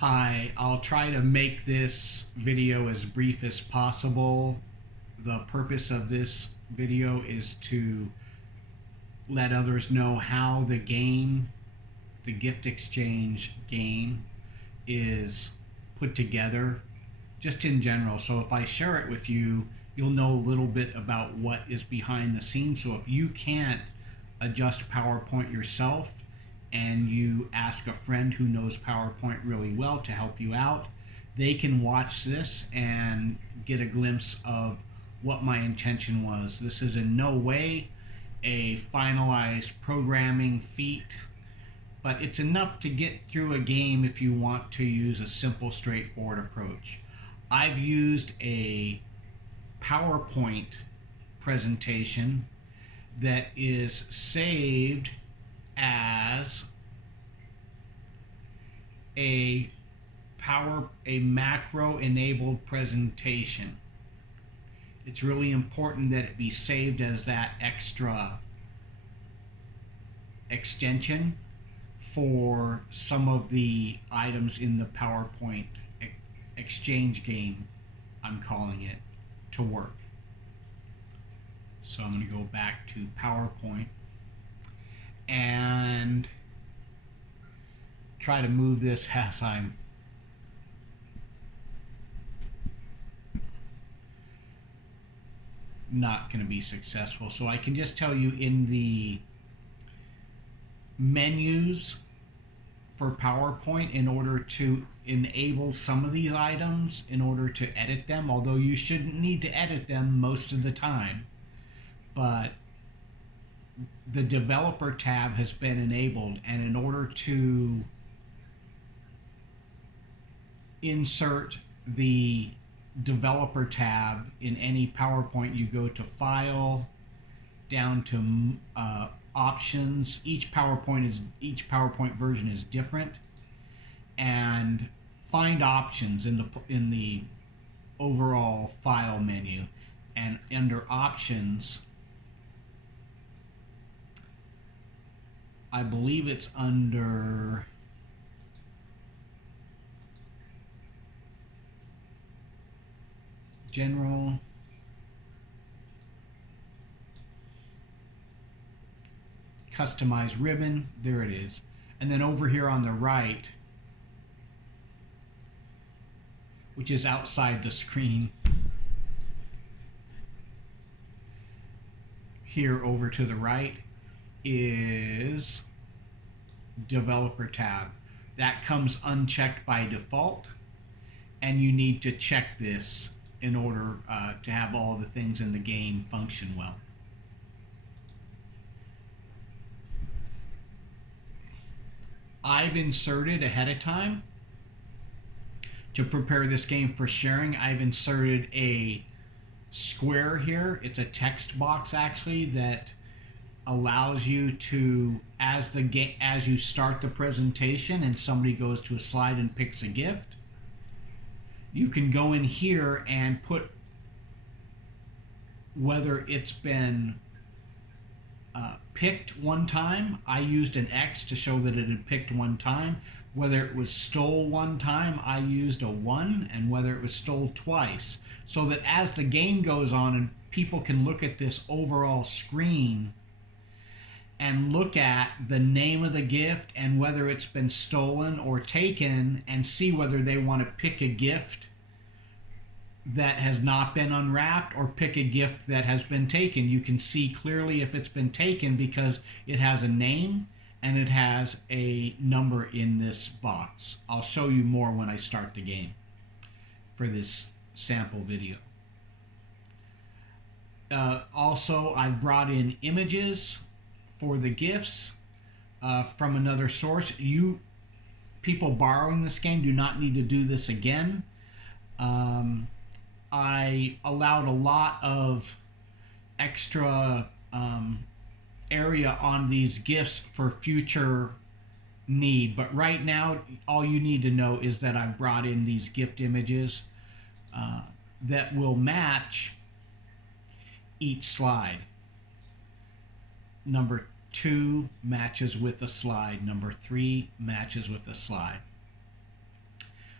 Hi, I'll try to make this video as brief as possible. The purpose of this video is to let others know how the game, the gift exchange game, is put together, just in general. So if I share it with you, you'll know a little bit about what is behind the scenes. So if you can't adjust PowerPoint yourself, and you ask a friend who knows PowerPoint really well to help you out, they can watch this and get a glimpse of what my intention was. This is in no way a finalized programming feat, but it's enough to get through a game if you want to use a simple, straightforward approach. I've used a PowerPoint presentation that is saved as a macro enabled presentation. It's really important that it be saved as that extra extension for some of the items in the PowerPoint exchange game, I'm calling it, to work. So I'm going to go back to PowerPoint and try to move this as I'm not going to be successful. So I can just tell you in the menus for PowerPoint, in order to enable some of these items, in order to edit them, although you shouldn't need to edit them most of the time, but the developer tab has been enabled, and in order to insert the developer tab in any PowerPoint, you go to File, down to Options. Each PowerPoint version is different, and find Options in the overall File menu, and under Options, I believe it's under General, Customize Ribbon, there it is. And then over here on the right, which is outside the screen, here over to the right is Developer tab. That comes unchecked by default, and you need to check this in order to have all the things in the game function well. I've inserted ahead of time, to prepare this game for sharing, I've inserted a square here. It's a text box actually that allows you to, as you start the presentation and somebody goes to a slide and picks a gift, you can go in here and put whether it's been picked one time. I used an X to show that it had picked one time. Whether it was stole one time, I used a 1, and whether it was stole twice, so that as the game goes on and people can look at this overall screen and look at the name of the gift and whether it's been stolen or taken, and see whether they want to pick a gift that has not been unwrapped or pick a gift that has been taken. You can see clearly if it's been taken because it has a name and it has a number in this box. I'll show you more when I start the game for this sample video. Also, I brought in images for the gifts from another source. People borrowing this game do not need to do this again. I allowed a lot of extra area on these gifts for future need, but right now all you need to know is that I've brought in these gift images that will match each slide. Number 2 matches with the slide. Number 3 matches with the slide.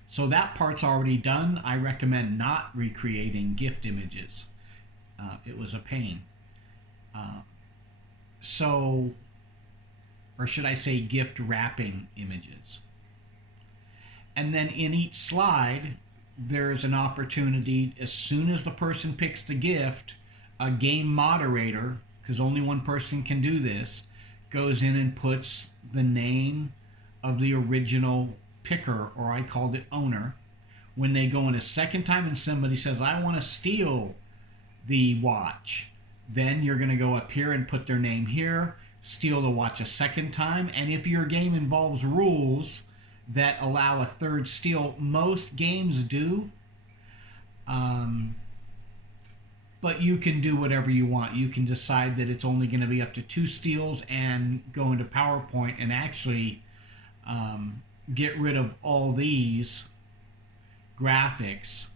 So that part's already done. I recommend not recreating gift images. It was a pain. Uh, so, or should I say gift wrapping images. And then in each slide, there's an opportunity, as soon as the person picks the gift, a game moderator, because only one person can do this, goes in and puts the name of the original picker, or I called it owner. When they go in a second time and somebody says, I want to steal the watch, then you're going to go up here and put their name here, steal the watch a second time. And if your game involves rules that allow a third steal, most games do. But you can do whatever you want. You can decide that it's only going to be up to 2 steals and go into PowerPoint and actually get rid of all these graphics.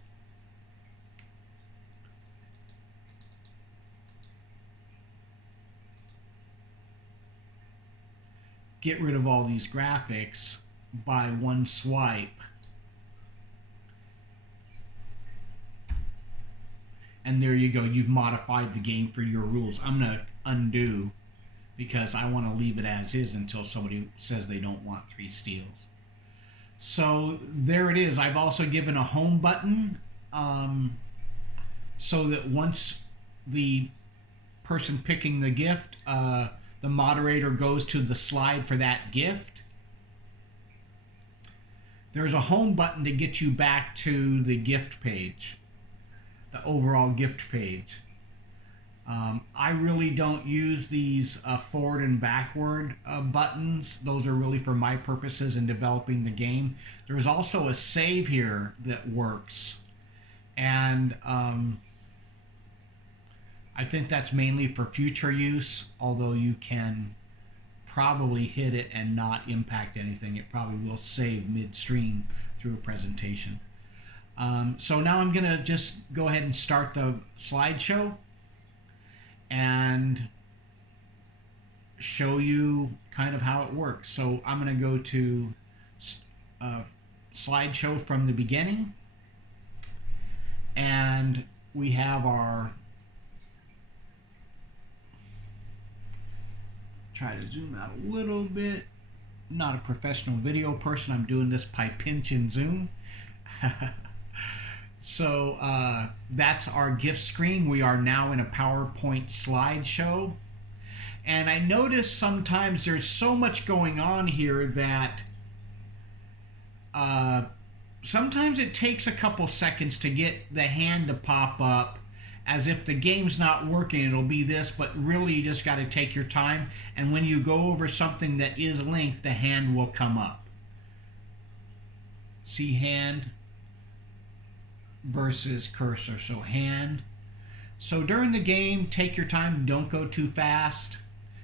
Get rid of all these graphics by one swipe. And there you go. You've modified the game for your rules. I'm going to undo because I want to leave it as is until somebody says they don't want 3 steals. So there it is. I've also given a home button so that once the person picking the gift, the moderator goes to the slide for that gift. There's a home button to get you back to the gift page, the overall gift page. I really don't use these forward and backward buttons. Those are really for my purposes in developing the game. There's also a save here that works. And I think that's mainly for future use, although you can probably hit it and not impact anything. It probably will save midstream through a presentation. So now I'm going to just go ahead and start the slideshow and show you kind of how it works. So I'm going to go to slideshow from the beginning, and we have our, try to zoom out a little bit. I'm not a professional video person. I'm doing this by pinch and zoom. So that's our gift screen. We are now in a PowerPoint slideshow. And I notice sometimes there's so much going on here that sometimes it takes a couple seconds to get the hand to pop up. As if the game's not working, it'll be this, but really you just got to take your time. And when you go over something that is linked, the hand will come up. See hand versus cursor. So hand. So during the game, take your time. Don't go too fast,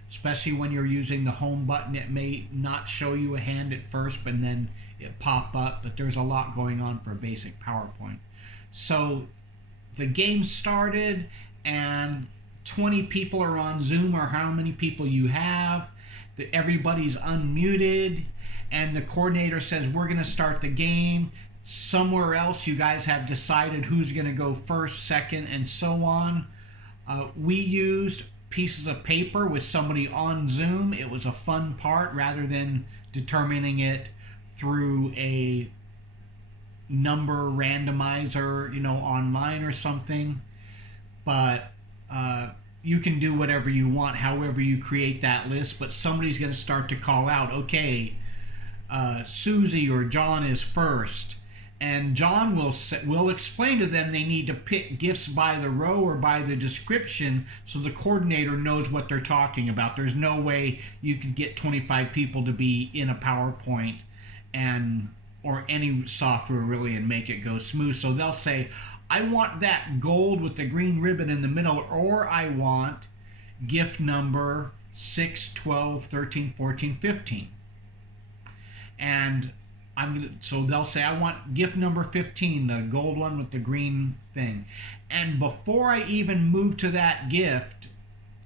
especially when you're using the home button. It may not show you a hand at first, but then it pop up. But there's a lot going on for basic PowerPoint. So the game started and 20 people are on Zoom, or how many people you have. Everybody's unmuted, and the coordinator says, we're going to start the game. Somewhere else, you guys have decided who's going to go first, second, and so on. We used pieces of paper with somebody on Zoom. It was a fun part rather than determining it through a number randomizer, online or something. But you can do whatever you want, however you create that list. But somebody's going to start to call out, okay, Susie or John is first. And John will explain to them they need to pick gifts by the row or by the description so the coordinator knows what they're talking about. There's no way you could get 25 people to be in a PowerPoint or any software really and make it go smooth. So they'll say, I want that gold with the green ribbon in the middle, or I want gift number 6, 12, 13, 14, 15. And so they'll say, I want gift number 15, the gold one with the green thing. And before I even move to that gift,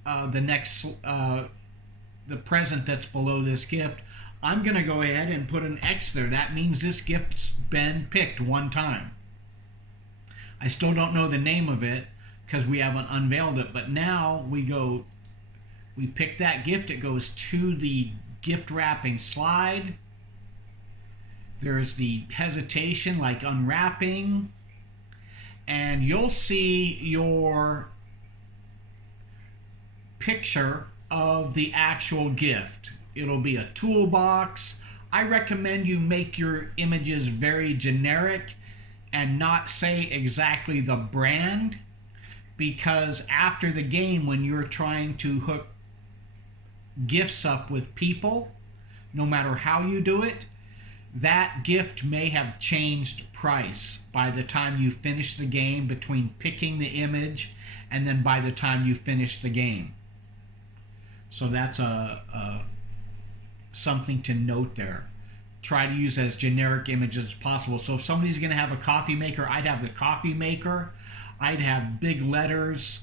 the present that's below this gift, I'm going to go ahead and put an X there. That means this gift's been picked one time. I still don't know the name of it because we haven't unveiled it, but now we pick that gift. It goes to the gift wrapping slide. There's the hesitation, like unwrapping, and you'll see your picture of the actual gift. It'll be a toolbox. I recommend you make your images very generic and not say exactly the brand, because after the game, when you're trying to hook gifts up with people, no matter how you do it, that gift may have changed price by the time you finish the game, between picking the image and then by the time you finish the game. So that's something to note there. Try to use as generic images as possible. So if somebody's going to have a coffee maker, I'd have the coffee maker. I'd have big letters,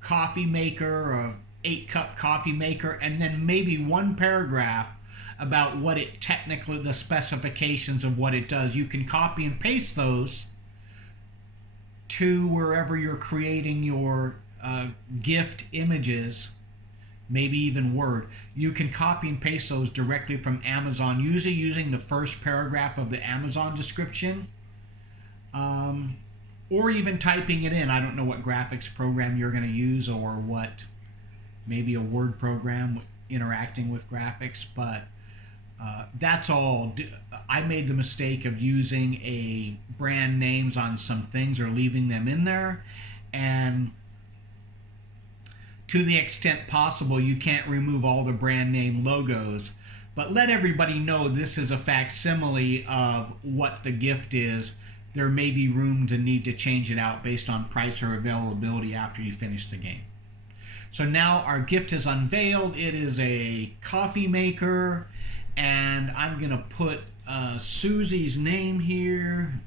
coffee maker, a 8-cup coffee maker, and then maybe one paragraph about what it technically, the specifications of what it does. You can copy and paste those to wherever you're creating your gift images, maybe even Word. You can copy and paste those directly from Amazon, usually using the first paragraph of the Amazon description, or even typing it in. I don't know what graphics program you're going to use, or what, maybe a Word program interacting with graphics, but that's all. I made the mistake of using a brand names on some things or leaving them in there, and to the extent possible, you can't remove all the brand name logos, but let everybody know this is a facsimile of what the gift is. There may be room to need to change it out based on price or availability after you finish the game. So now our gift is unveiled. It is a coffee maker, and I'm going to put Susie's name here.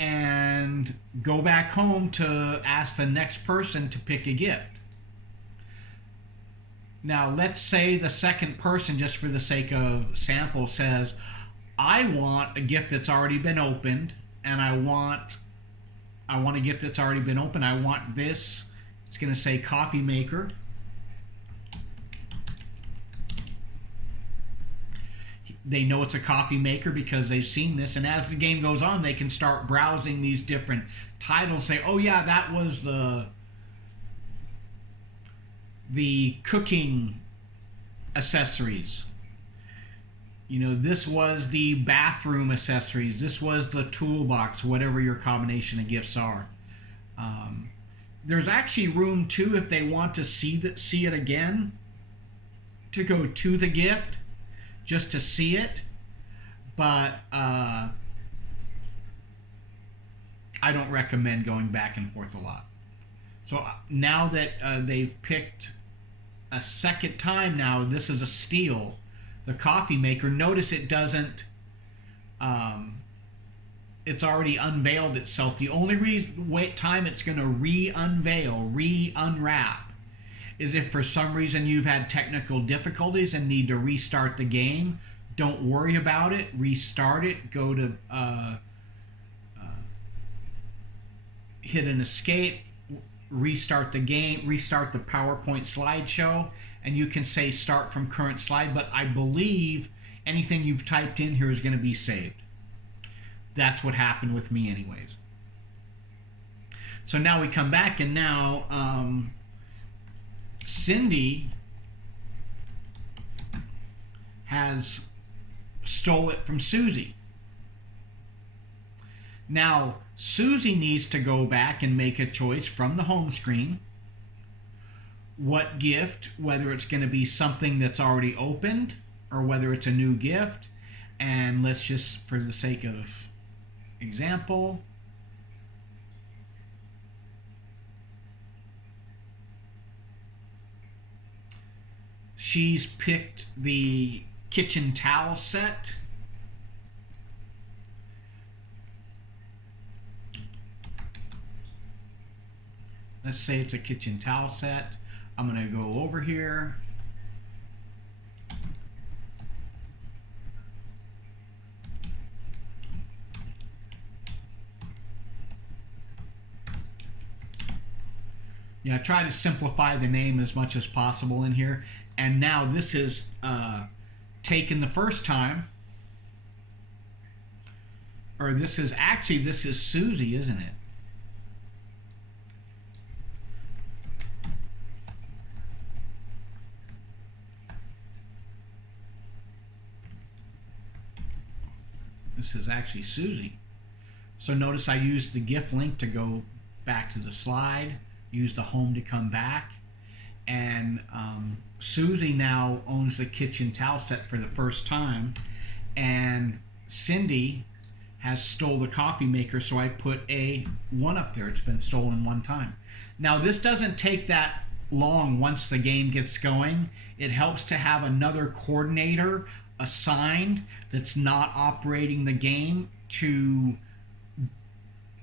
And go back home to ask the next person to pick a gift. Now, let's say the second person, just for the sake of sample, says, I want a gift that's already been opened, and I want a gift that's already been opened. I want this. It's going to say coffee maker. They know it's a coffee maker because they've seen this, and as the game goes on, they can start browsing these different titles, say, oh yeah, that was the cooking accessories. You know, this was the bathroom accessories. This was the toolbox, whatever your combination of gifts are. There's actually room too, if they want to see it again, to go to the gift just to see it, but I don't recommend going back and forth a lot. So now that they've picked a second time, now this is a steal, the coffee maker. Notice it doesn't, it's already unveiled itself. The only time it's going to re-unveil, re-unwrap, is if for some reason you've had technical difficulties and need to restart the game. Don't worry about it. Restart it. Go to hit an escape, restart the game, restart the PowerPoint slideshow, and you can say start from current slide, but I believe anything you've typed in here is going to be saved. That's what happened with me anyways. So now we come back, and now Cindy has stole it from Susie. Now, Susie needs to go back and make a choice from the home screen. What gift, whether it's going to be something that's already opened or whether it's a new gift. And let's just, for the sake of example, she's picked the kitchen towel set. Let's say it's a kitchen towel set. I'm going to go over here. Yeah, try to simplify the name as much as possible in here. And now this is taken the first time. Or this is Susie, isn't it? This is actually Susie. So notice I used the GIF link to go back to the slide, use the home to come back, and Susie now owns the kitchen towel set for the first time, and Cindy has stole the coffee maker, so I put a 1 up there. It's been stolen 1 time. Now this doesn't take that long once the game gets going. It helps to have another coordinator assigned that's not operating the game to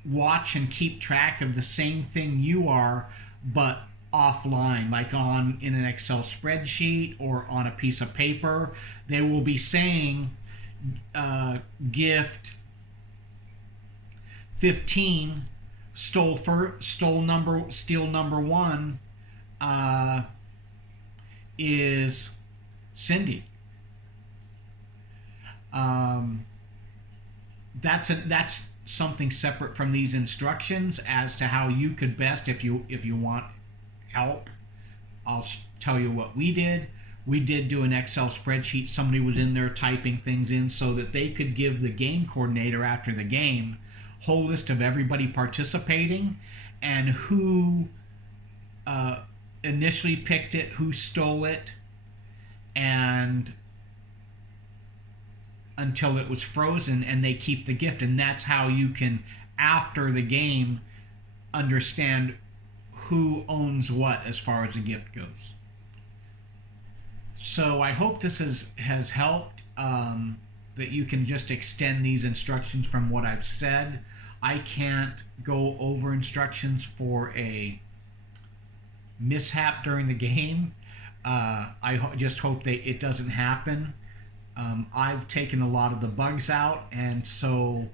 watch and keep track of the same thing you are, but offline, like in an Excel spreadsheet or on a piece of paper. They will be saying gift 15 steal number 1 is Cindy. That's something separate from these instructions as to how you could best, if you want help. I'll tell you what we did. We did do an Excel spreadsheet. Somebody was in there typing things in so that they could give the game coordinator after the game whole list of everybody participating and who initially picked it, who stole it, and until it was frozen, and they keep the gift. And that's how you can, after the game, understand who owns what as far as the gift goes. So I hope this has helped, that you can just extend these instructions from what I've said. I can't go over instructions for a mishap during the game. I just hope that it doesn't happen. I've taken a lot of the bugs out, and so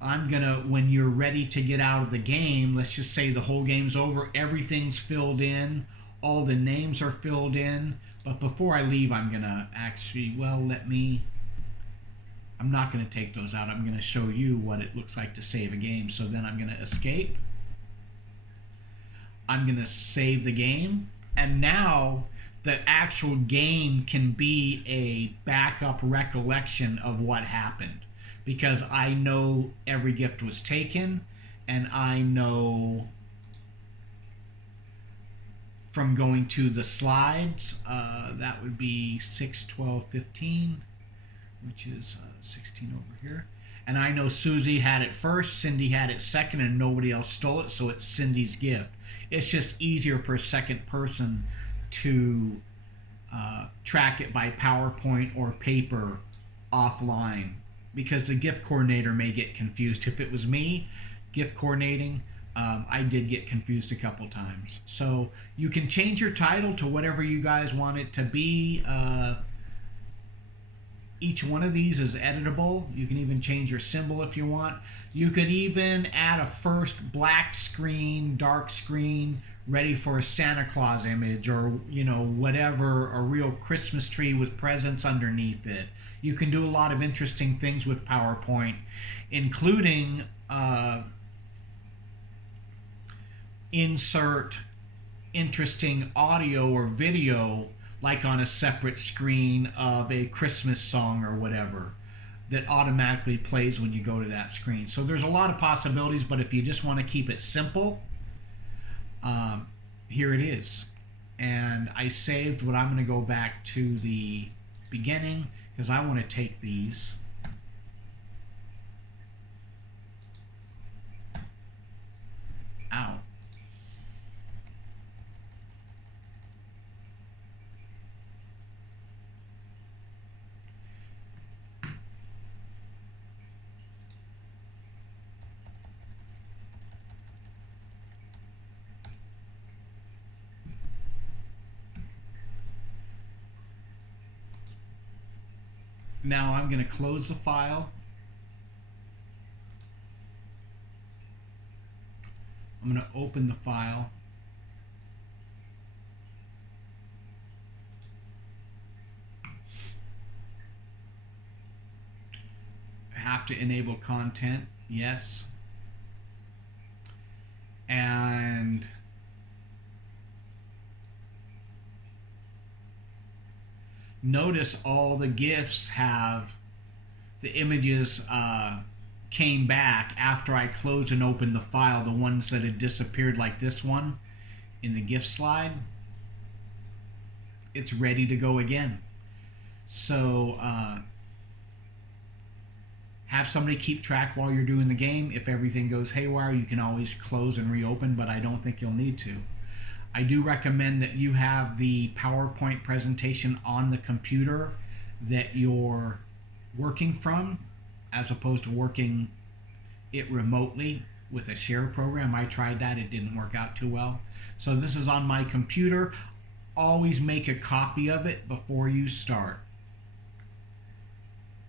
I'm gonna, when you're ready to get out of the game, let's just say the whole game's over, everything's filled in, all the names are filled in, but before I leave, I'm gonna actually, I'm not gonna take those out. I'm gonna show you what it looks like to save a game. So then I'm gonna escape. I'm gonna save the game, and now the actual game can be a backup recollection of what happened, because I know every gift was taken, and I know from going to the slides, that would be 6, 12, 15, which is 16 over here. And I know Susie had it first, Cindy had it second, and nobody else stole it, so it's Cindy's gift. It's just easier for a second person to track it by PowerPoint or paper offline, because the gift coordinator may get confused. If it was me gift coordinating, I did get confused a couple times. So you can change your title to whatever you guys want it to be. Each one of these is editable. You can even change your symbol if you want. You could even add a first black screen, dark screen, ready for a Santa Claus image, or whatever, a real Christmas tree with presents underneath it. You can do a lot of interesting things with PowerPoint, including insert interesting audio or video, like on a separate screen of a Christmas song or whatever, that automatically plays when you go to that screen. So there's a lot of possibilities, but if you just want to keep it simple, here it is. And I saved, but I'm going to go back to the beginning because I want to take these. Out. Now I'm going to close the file. I'm going to open the file. Have to enable content, yes. And notice all the GIFs have the images came back after I closed and opened the file. The ones that had disappeared, like this one in the GIF slide, it's ready to go again. So have somebody keep track while you're doing the game. If everything goes haywire, you can always close and reopen, but I don't think you'll need to. I do recommend that you have the PowerPoint presentation on the computer that you're working from, as opposed to working it remotely with a share program. I tried that, it didn't work out too well. So this is on my computer. Always make a copy of it before you start.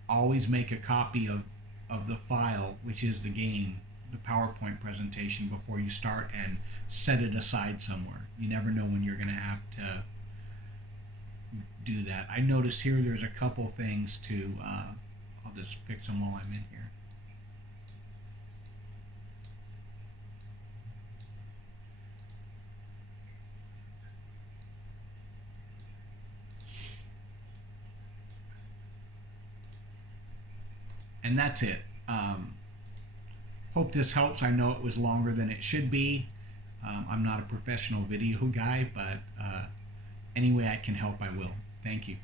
Always make a copy of the file, which is the game, the PowerPoint presentation, before you start, and set it aside somewhere. You never know when you're going to have to do that. I noticed here there's a couple things to, I'll just fix them while I'm in here. And that's it. Hope this helps. I know it was longer than it should be. I'm not a professional video guy, but any way I can help, I will. Thank you.